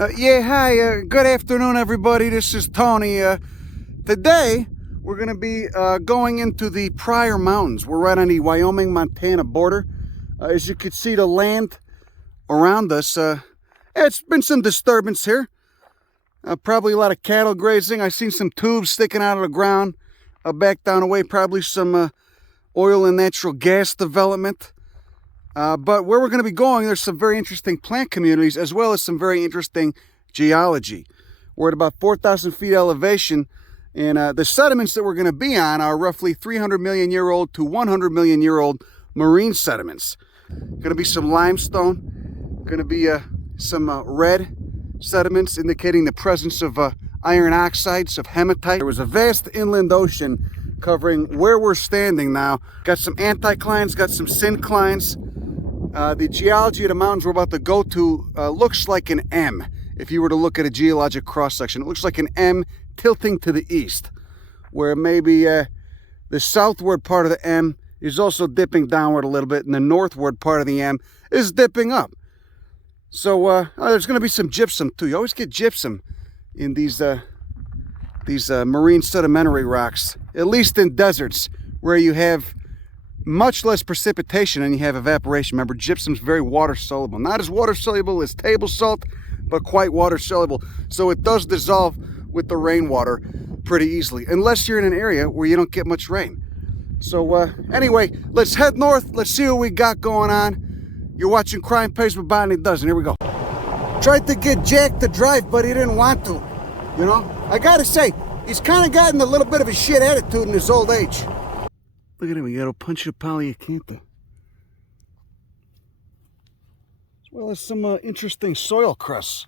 Good afternoon, everybody. This is Tony. Today, we're going to be going into the Pryor Mountains. We're right on the Wyoming-Montana border. As you can see, the land around us, it's been some disturbance here. Probably a lot of cattle grazing. I've seen some tubes sticking out of the ground. Back down away, probably some oil and natural gas development. But where we're going to be going, there's some very interesting plant communities as well as some very interesting geology. We're at about 4,000 feet elevation, and the sediments that we're going to be on are roughly 300 million year old to 100 million year old marine sediments. Going to be some limestone, going to be some red sediments indicating the presence of iron oxides, of hematite. There was a vast inland ocean covering where we're standing now. Got some anticlines, got some synclines. The geology of the mountains we're about to go to looks like an M. If you were to look at a geologic cross-section, it looks like an M tilting to the east, where maybe the southward part of the M is also dipping downward a little bit, and the northward part of the M is dipping up. So there's going to be some gypsum too. You always get gypsum in these marine sedimentary rocks, at least in deserts where you have much less precipitation and you have evaporation. Remember, gypsum's very water soluble. Not as water soluble as table salt, but quite water soluble. So it does dissolve with the rainwater pretty easily, unless you're in an area where you don't get much rain. So anyway, let's head north. Let's see what we got going on. You're watching Crime Pays with Bonnie Doesn't. Here we go. Tried to get Jack to drive, but he didn't want to. You know, I gotta say, he's kind of gotten a little bit of a shit attitude in his old age. Look at him, he got a pachyphylla cana. As well as some interesting soil crusts.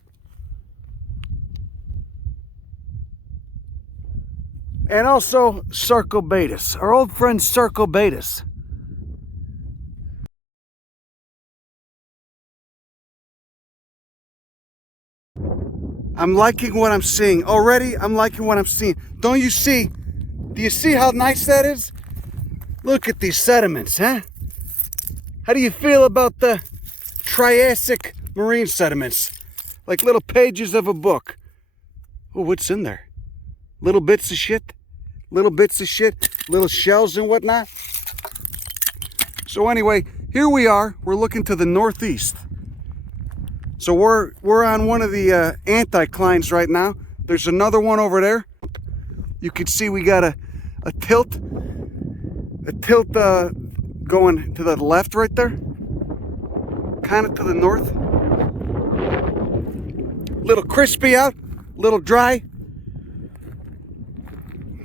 And also Sarcobatus, our old friend Sarcobatus. I'm liking what I'm seeing. Already, I'm liking what I'm seeing. Don't you see? Do you see how nice that is? Look at these sediments, huh? How do you feel about the Triassic marine sediments? Like little pages of a book. Oh, what's in there? Little bits of shit? Little bits of shit? Little shells and whatnot? So anyway, here we are. We're looking to the northeast. So we're on one of the anticlines right now. There's another one over there. You can see we got a tilt. A tilt going to the left right there. Kind of to the north. Little crispy out. Little dry.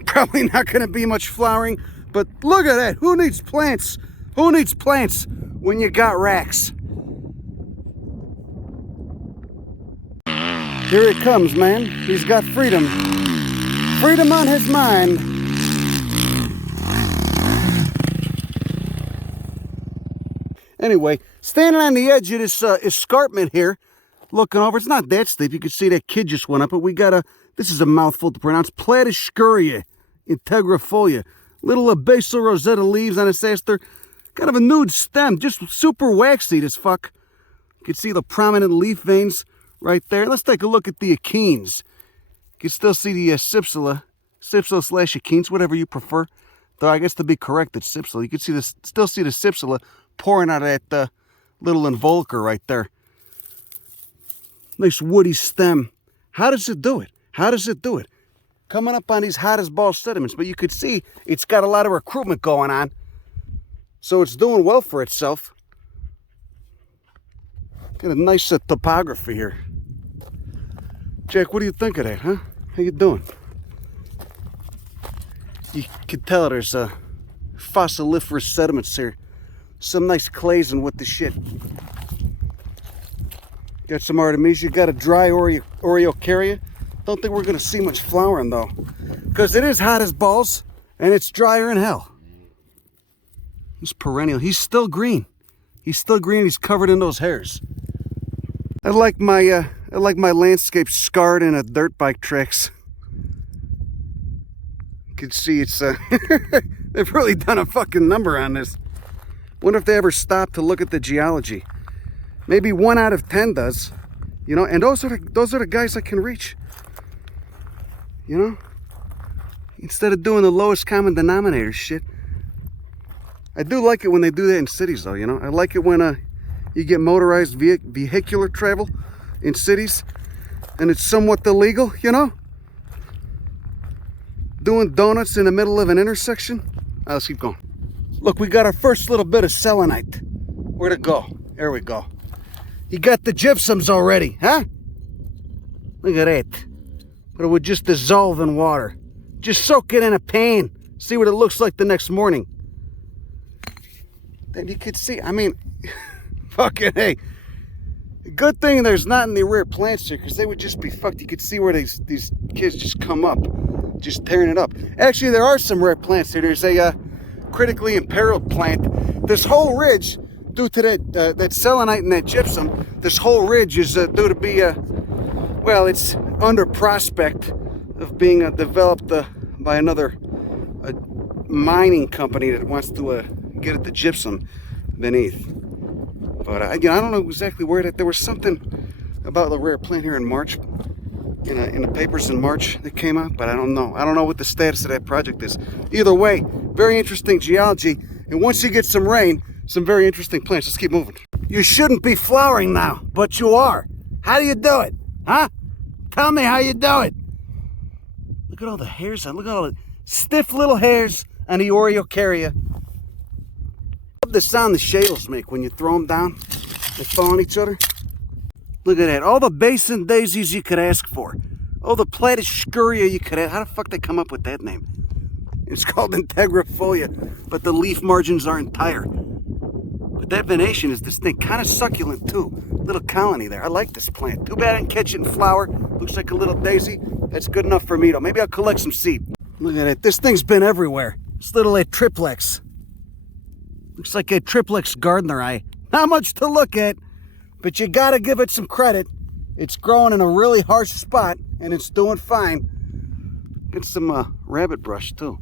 Probably not going to be much flowering. But look at that. Who needs plants? Who needs plants when you got racks? Here he comes, man. He's got freedom. Freedom on his mind. Anyway, standing on the edge of this escarpment here, looking over, it's not that steep. You can see that kid just went up, but we got this is a mouthful to pronounce, Platyschkeuria, integrifolia. Little basal rosetta leaves on its aster. Kind of a nude stem, just super waxy as fuck. You can see the prominent leaf veins right there. Let's take a look at the achenes. You can still see the cypsela / achenes, whatever you prefer. Though I guess to be correct, it's cypsela. You can see still see the cypsela pouring out of that little involucre right there. Nice woody stem. How does it do it? How does it do it? Coming up on these hot as ball sediments, but you could see it's got a lot of recruitment going on. So it's doing well for itself. Got a nice topography here. Jack, what do you think of that, huh? How you doing? You can tell there's fossiliferous sediments here. Some nice clays and what the shit. Got some Artemisia, got a dry Oreocarya. Don't think we're going to see much flowering though. Because it is hot as balls and it's drier than hell. He's perennial. He's still green. He's still green. He's covered in those hairs. I like my landscape scarred in a dirt bike tracks. You can see it's they've really done a fucking number on this. Wonder if they ever stop to look at the geology. Maybe 1 out of 10 does. You know, and those are the guys I can reach. You know? Instead of doing the lowest common denominator shit. I do like it when they do that in cities though, you know? I like it when you get motorized vehicular travel in cities and it's somewhat illegal, you know? Doing donuts in the middle of an intersection. Let's keep going. Look, we got our first little bit of selenite. Where'd it go? There we go. You got the gypsums already, huh? Look at that. But it would just dissolve in water. Just soak it in a pan. See what it looks like the next morning. Then you could see, I mean, fucking hey. Good thing there's not any rare plants here, because they would just be fucked. You could see where these kids just come up, just tearing it up. Actually, there are some rare plants here. There's a critically imperiled plant. This whole ridge, due to that selenite and that gypsum, this whole ridge is due to be well, it's under prospect of being developed by another mining company that wants to get at the gypsum beneath. But again, I don't know exactly where that. There was something about the rare plant here in March, in the papers in March that came out, but I don't know. I don't know what the status of that project is. Either way, very interesting geology, and once you get some rain, some very interesting plants. Let's keep moving. You shouldn't be flowering now, but you are. How do you do it? Huh? Tell me how you do it. Look at all the hairs. Look at all the stiff little hairs on the Oreocarya. Love the sound the shales make when you throw them down. They fall on each other. Look at that. All the basin daisies you could ask for. All the Platyschkeuria you could ask. How the fuck they come up with that name? It's called integrifolia, but the leaf margins are entire. But that venation is distinct. Kind of succulent too. Little colony there. I like this plant. Too bad I didn't catch it in flower. Looks like a little daisy. That's good enough for me though. Maybe I'll collect some seed. Look at it. This thing's been everywhere. This little triplex. Looks like a triplex gardener eye. Not much to look at, but you gotta give it some credit. It's growing in a really harsh spot and it's doing fine. Get some rabbit brush too.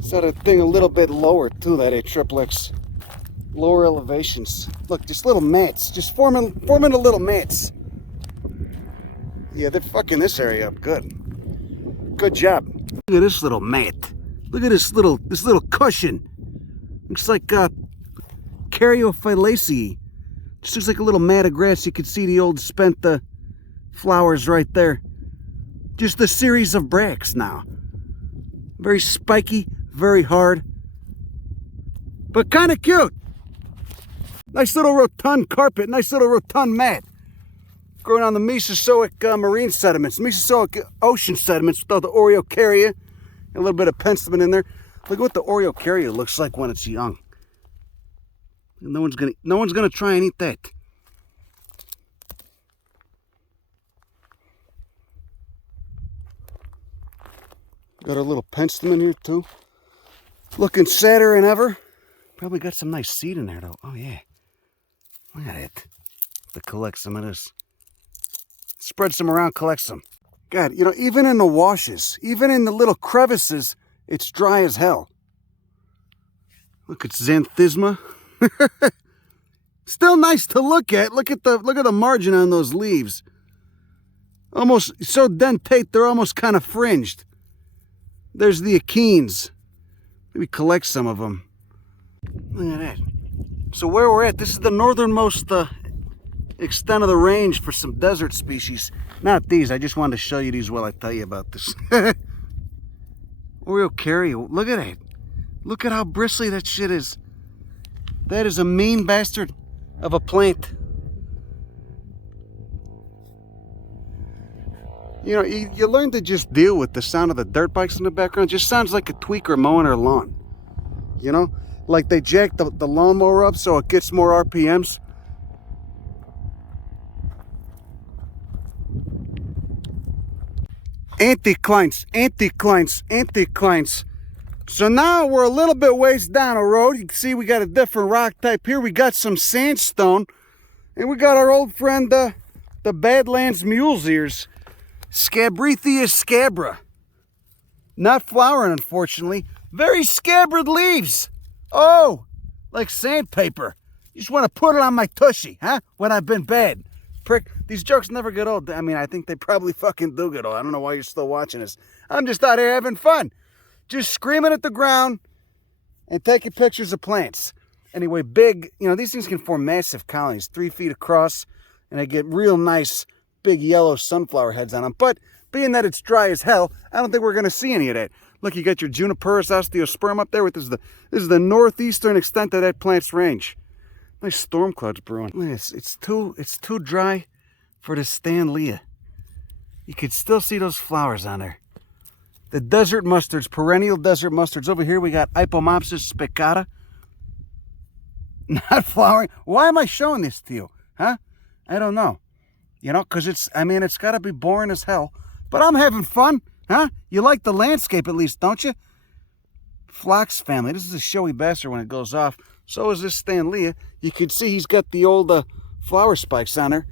Set that thing a little bit lower too, that triplex. Lower elevations. Look, just little mats. Just forming the little mats. Yeah, they're fucking this area up good. Good job. Look at this little mat. Look at this little cushion. Looks like Caryophyllaceae. Just looks like a little mat of grass. You can see the old spent flowers right there. Just a series of bracts now. Very spiky, very hard, but kind of cute. Nice little rotund carpet, nice little rotund mat. Growing on the Mesozoic marine sediments, Mesozoic ocean sediments with all the Oreocarya, and a little bit of penstemon in there. Look at what the Oreocarya looks like when it's young. No one's gonna try and eat that. Got a little penstemon here too. Looking sadder than ever. Probably got some nice seed in there though. Oh yeah. Look at it. To collect some of this. Spread some around, collect some. God, you know, even in the washes, even in the little crevices, it's dry as hell. Look, it's xanthisma. Still nice to look at. Look at the margin on those leaves. Almost so dentate, they're almost kind of fringed. There's the achenes. Maybe collect some of them. Look at that. So where we're at, this is the northernmost extent of the range for some desert species. Not these, I just wanted to show you these while I tell you about this. Oreocarya, look at it. Look at how bristly that shit is. That is a mean bastard of a plant. You know, you learn to just deal with the sound of the dirt bikes in the background. It just sounds like a tweaker mowing their lawn. You know? Like they jack the lawnmower up so it gets more RPMs. Anticlines, anticlines, anticlines. So now we're a little bit ways down a road. You can see we got a different rock type here. We got some sandstone. And we got our old friend, the Badlands mule's ears. Scabrethia scabra. Not flowering, unfortunately. Very scabbard leaves. Oh, like sandpaper. You just want to put it on my tushy, huh? When I've been bad. Prick. These jokes never get old. I mean, I think they probably fucking do get old. I don't know why you're still watching this. I'm just out here having fun. Just screaming at the ground and taking pictures of plants. Anyway, big, you know, these things can form massive colonies, 3 feet across, and they get real nice, big yellow sunflower heads on them. But being that it's dry as hell, I don't think we're going to see any of that. Look, you got your Juniperus osteosperm up there. This is the northeastern extent of that plant's range. Nice storm clouds brewing. Look at this. It's too dry for the Stanleya. You can still see those flowers on there. The desert mustards, perennial desert mustards. Over here we got Ipomopsis spicata. Not flowering. Why am I showing this to you? Huh? I don't know. You know, because it's got to be boring as hell. But I'm having fun. Huh? You like the landscape at least, don't you? Phlox family. This is a showy bastard when it goes off. So is this Stanleya. You can see he's got the old flower spikes on her.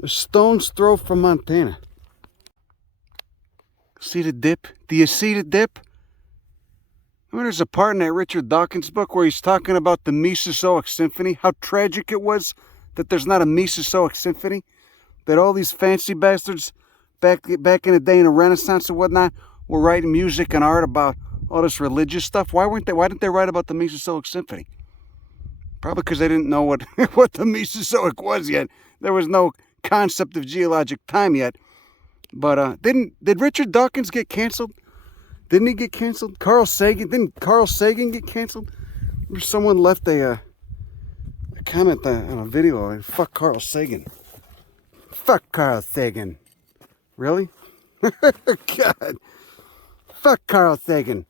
The stone's throw from Montana. See the dip? Do you see the dip? Remember there's a part in that Richard Dawkins book where he's talking about the Mesozoic symphony? How tragic it was that there's not a Mesozoic symphony? That all these fancy bastards back in the day in the Renaissance and whatnot were writing music and art about all this religious stuff. Why didn't they write about the Mesozoic symphony? Probably because they didn't know what the Mesozoic was yet. There was no concept of geologic time yet. But did Richard Dawkins get canceled? Didn't he get canceled? Carl Sagan, didn't Carl Sagan get canceled? Or someone left a comment on a video like, fuck Carl Sagan. Fuck Carl Sagan. Really? God. Fuck Carl Sagan.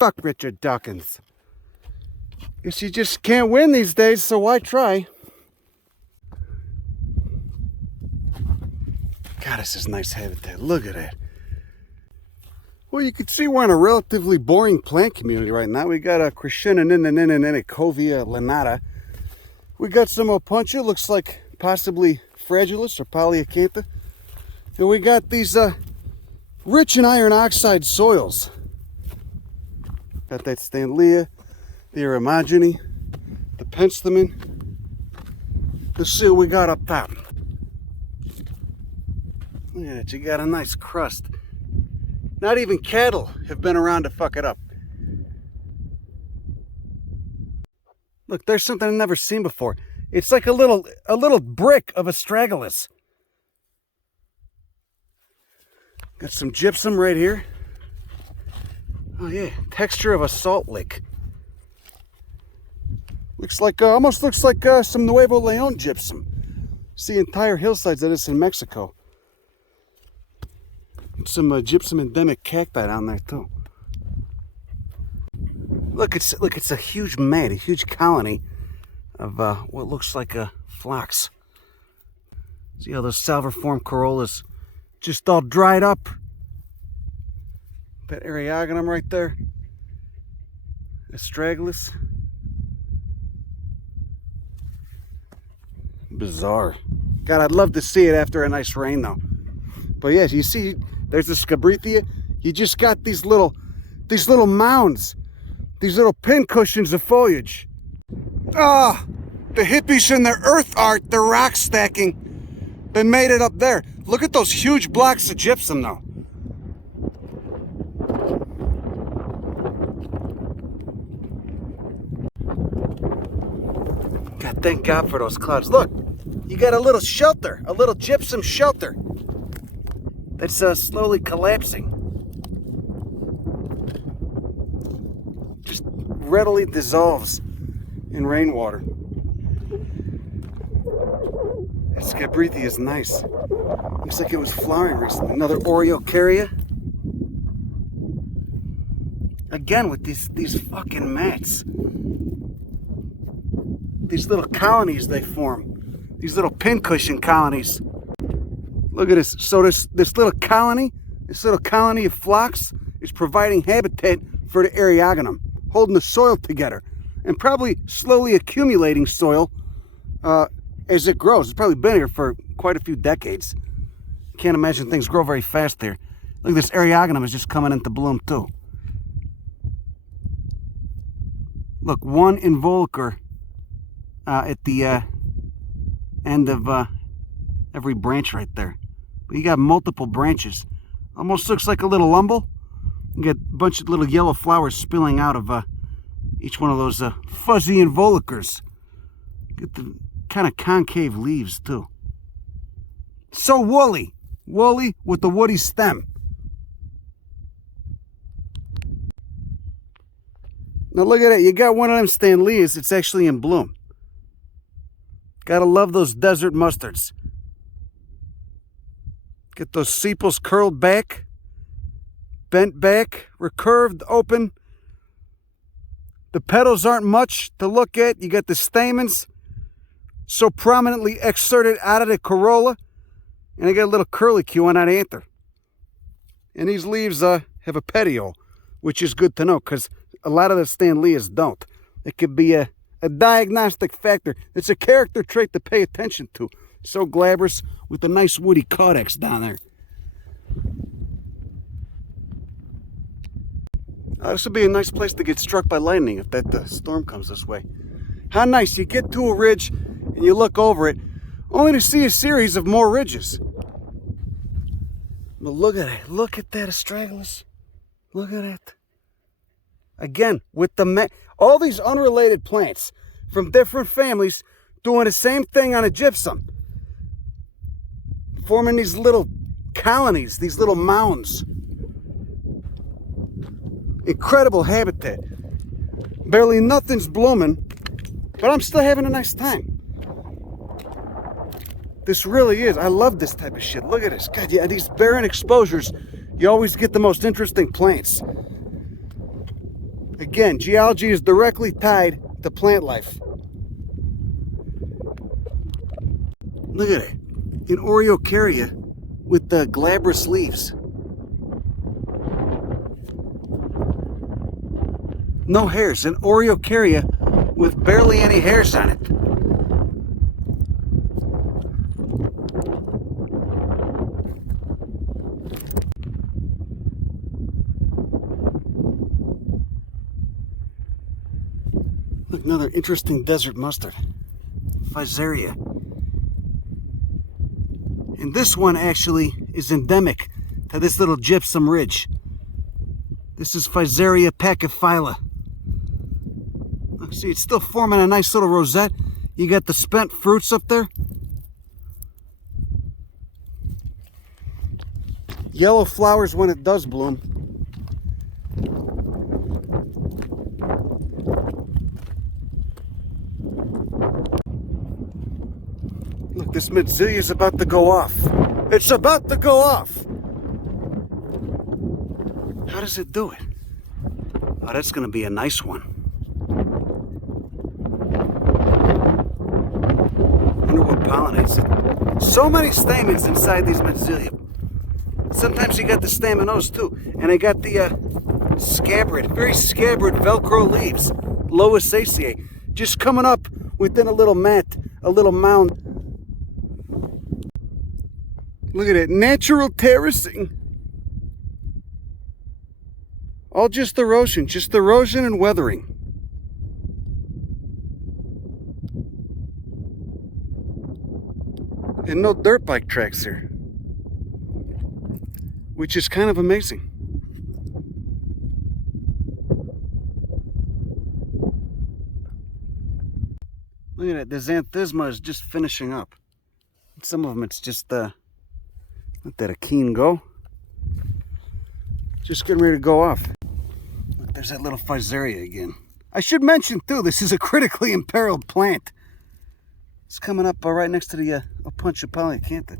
Fuck Richard Dawkins. Guess you just can't win these days, so why try? God, this is nice habitat. Look at that. Well, you can see we're in a relatively boring plant community right now. We got a Clichéd lanata. We got some opuntia, looks like possibly fragilis or polyacantha. And we got these rich in iron oxide soils. Got that Stanleya, the Orogeny, the penstemon. Let's see what we got up top. Look at it, you got a nice crust. Not even cattle have been around to fuck it up. Look, there's something I've never seen before. It's like a little brick of astragalus. Got some gypsum right here. Oh yeah, texture of a salt lick. Looks like, almost looks like some Nuevo Leon gypsum. See entire hillsides of this in Mexico. Some gypsum endemic cacti down there too. Look, it's a huge mat, a huge colony of what looks like a phlox. See how those salverform corollas just all dried up. That Eriogonum right there. Astragalus. Bizarre. God, I'd love to see it after a nice rain though. But yes, you see, there's the Scabrithia. You just got these little mounds, these little pincushions of foliage. Ah, the hippies and their earth art, their rock stacking, they made it up there. Look at those huge blocks of gypsum though. God, thank God for those clouds. Look, you got a little shelter, a little gypsum shelter. That's slowly collapsing. Just readily dissolves in rainwater. That Scabrithia is nice. Looks like it was flowering recently. Another Oreocarya. Again with these fucking mats. These little colonies they form. These little pincushion colonies. Look at this. So this little colony of phlox is providing habitat for the Eriogonum, holding the soil together, and probably slowly accumulating soil as it grows. It's probably been here for quite a few decades. Can't imagine things grow very fast here. Look, this Eriogonum is just coming into bloom too. Look, one involucre at the end of every branch right there. But you got multiple branches. Almost looks like a little umbel. You got a bunch of little yellow flowers spilling out of each one of those fuzzy involucres. Get the kind of concave leaves too. So woolly. Woolly with the woody stem. Now look at it. You got one of them Stanleas. It's actually in bloom. Gotta love those desert mustards. Get those sepals curled back, bent back, recurved, open. The petals aren't much to look at. You got the stamens so prominently exerted out of the corolla. And I got a little curlicue on that anther. And these leaves have a petiole, which is good to know because a lot of the Stanleas don't. It could be a diagnostic factor. It's a character trait to pay attention to. So glabrous with a nice woody caudex down there. This would be a nice place to get struck by lightning if that storm comes this way. How nice. You get to a ridge and you look over it, only to see a series of more ridges. But look at it. Look at that astragalus. Look at it. Again, with all these unrelated plants from different families doing the same thing on a gypsum. Forming these little colonies, these little mounds. Incredible habitat. Barely nothing's blooming, but I'm still having a nice time. This really is. I love this type of shit. Look at this. God, yeah, these barren exposures, you always get the most interesting plants. Again, geology is directly tied to plant life. Look at it. An Oreocarya with the glabrous leaves. No hairs. An Oreocarya with barely any hairs on it. Look, another interesting desert mustard. Physaria. And this one actually is endemic to this little gypsum ridge. This is Physaria pachyphylla. Look, see, it's still forming a nice little rosette. You got the spent fruits up there. Yellow flowers when it does bloom. Look, this Metzelia is about to go off. It's about to go off. How does it do it? Oh, that's going to be a nice one. Wonder what pollinates it. So many stamens inside these Metzelia. Sometimes you got the staminose too. And I got the scabbard, very scabbard Velcro leaves. Loasaceae. Just coming up within a little mat, a little mound. Look at it. Natural terracing. All just erosion and weathering. And no dirt bike tracks here. Which is kind of amazing. Look at it. The xanthisma is just finishing up. Some of them it's just, let that a keen go. Just getting ready to go off. Look, there's that little Physaria again. I should mention too, this is a critically imperiled plant. It's coming up right next to the pachyphylla.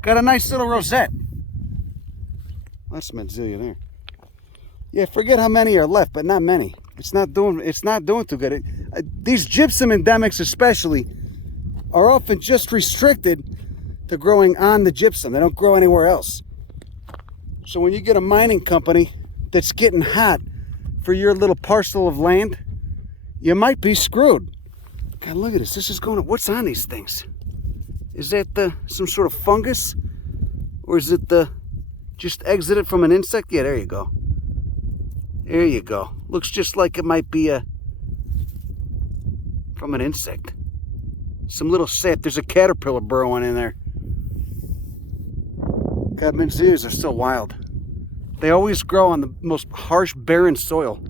Got a nice little rosette. That's Metzelia there. Yeah, forget how many are left, but not many. It's not doing too good. These gypsum endemics especially are often just restricted to growing on the gypsum. They don't grow anywhere else. So when you get a mining company that's getting hot for your little parcel of land, you might be screwed. God, look at this. This is going. What's on these things? Is that some sort of fungus, or is it just exited from an insect? Yeah, there you go. There you go. Looks just like it might be from an insect. Some little sap. There's a caterpillar burrowing in there. Cadmenzias are so wild. They always grow on the most harsh, barren soil.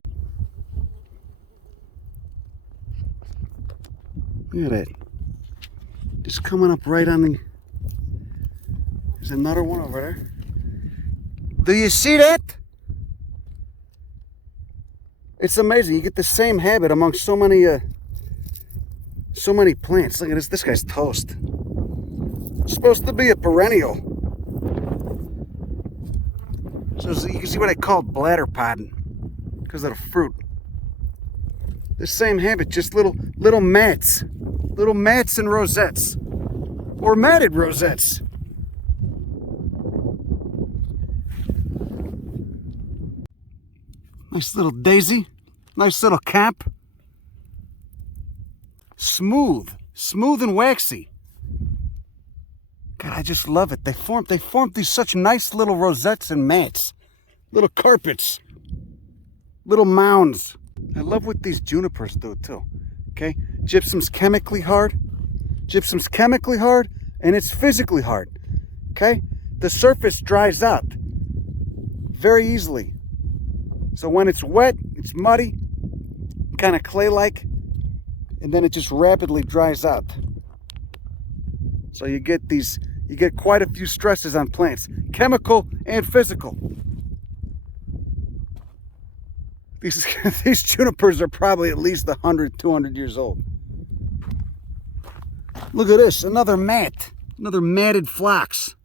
Look at that. Just coming up right on the... There's another one over there. Do you see that? It's amazing. You get the same habit among so many plants. Look at this. This guy's toast. It's supposed to be a perennial. So you can see what I call bladder podding because of the fruit. The same habit, just little mats. Little mats and rosettes. Or matted rosettes. Nice little daisy. Nice little cap. Smooth and waxy. God, I just love it. They formed these such nice little rosettes and mats. Little carpets. Little mounds. I love what these junipers do too. Okay? Gypsum's chemically hard. Gypsum's chemically hard and it's physically hard. Okay? The surface dries out very easily. So when it's wet, it's muddy, kind of clay-like, and then it just rapidly dries out. So you get quite a few stresses on plants, chemical and physical. These junipers are probably at least 100, 200 years old. Look at this, another mat, another matted phlox.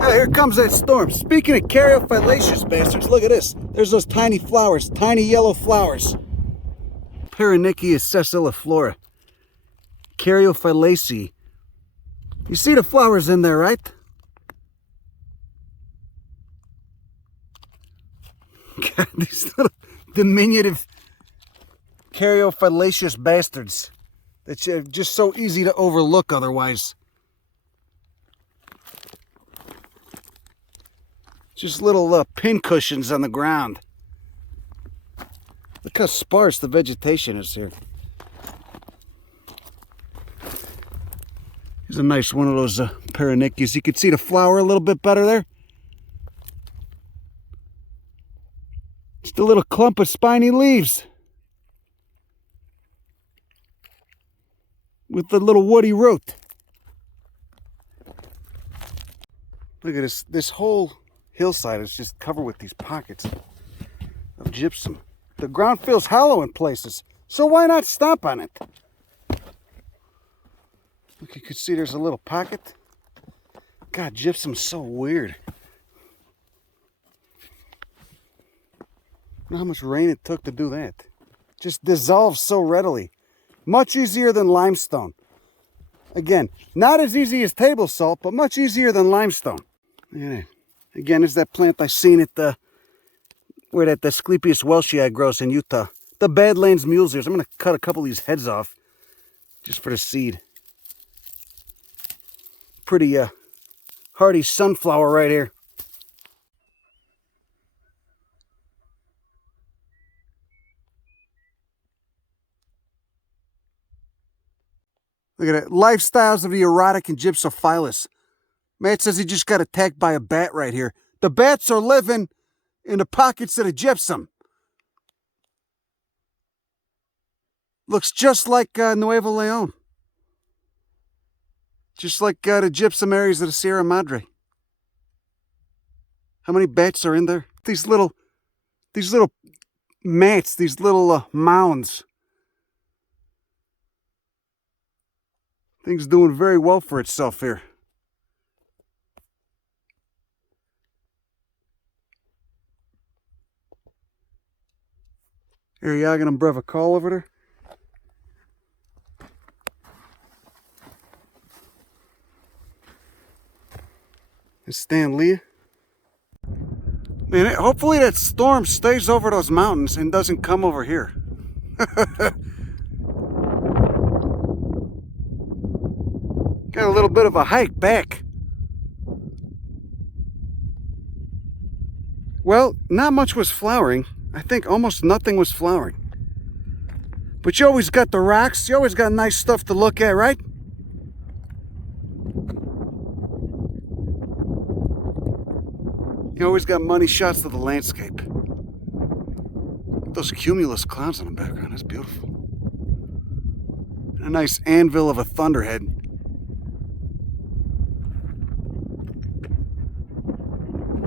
Hey, here comes that storm. Speaking of caryophyllaceous bastards, look at this. There's those tiny flowers, tiny yellow flowers. Paronychia sessiliflora. Caryophyllaceae. You see the flowers in there, right? God, these little diminutive caryophyllaceous bastards. That's just so easy to overlook otherwise. Just little pincushions on the ground. Look how sparse the vegetation is here. Here's a nice one of those paronychias. You can see the flower a little bit better there. Just a little clump of spiny leaves. With the little woody root. Look at this. This whole hillside is just covered with these pockets of gypsum. The ground feels hollow in places, so why not stomp on it? Look, you can see there's a little pocket. God, gypsum's so weird. You know how much rain it took to do that? Just dissolves so readily. Much easier than limestone. Again, not as easy as table salt, but much easier than limestone. Look at that. Again, there's that plant I seen at the where that Asclepias welshii grows in Utah. The Badlands mule's ears. I'm going to cut a couple of these heads off just for the seed. Pretty hardy sunflower right here. Look at it. Lifestyles of the erotic and gypsophilus. Matt says he just got attacked by a bat right here. The bats are living in the pockets of the gypsum. Looks just like Nuevo Leon. Just like the gypsum areas of the Sierra Madre. How many bats are in there? These little mats, these little mounds. Thing's doing very well for itself here. Ariagonum brevical over there. And Stanley. Man, hopefully that storm stays over those mountains and doesn't come over here. Got a little bit of a hike back. Well, not much was flowering. I think almost nothing was flowering. But you always got the rocks. You always got nice stuff to look at, right? You always got money shots to the landscape. Those cumulus clouds in the background, that's beautiful. And a nice anvil of a thunderhead.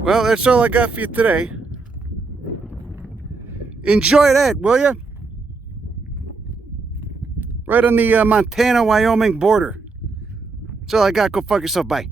Well, that's all I got for you today. Enjoy that, will you? Right on the Montana-Wyoming border. That's all I got. Go fuck yourself. Bye.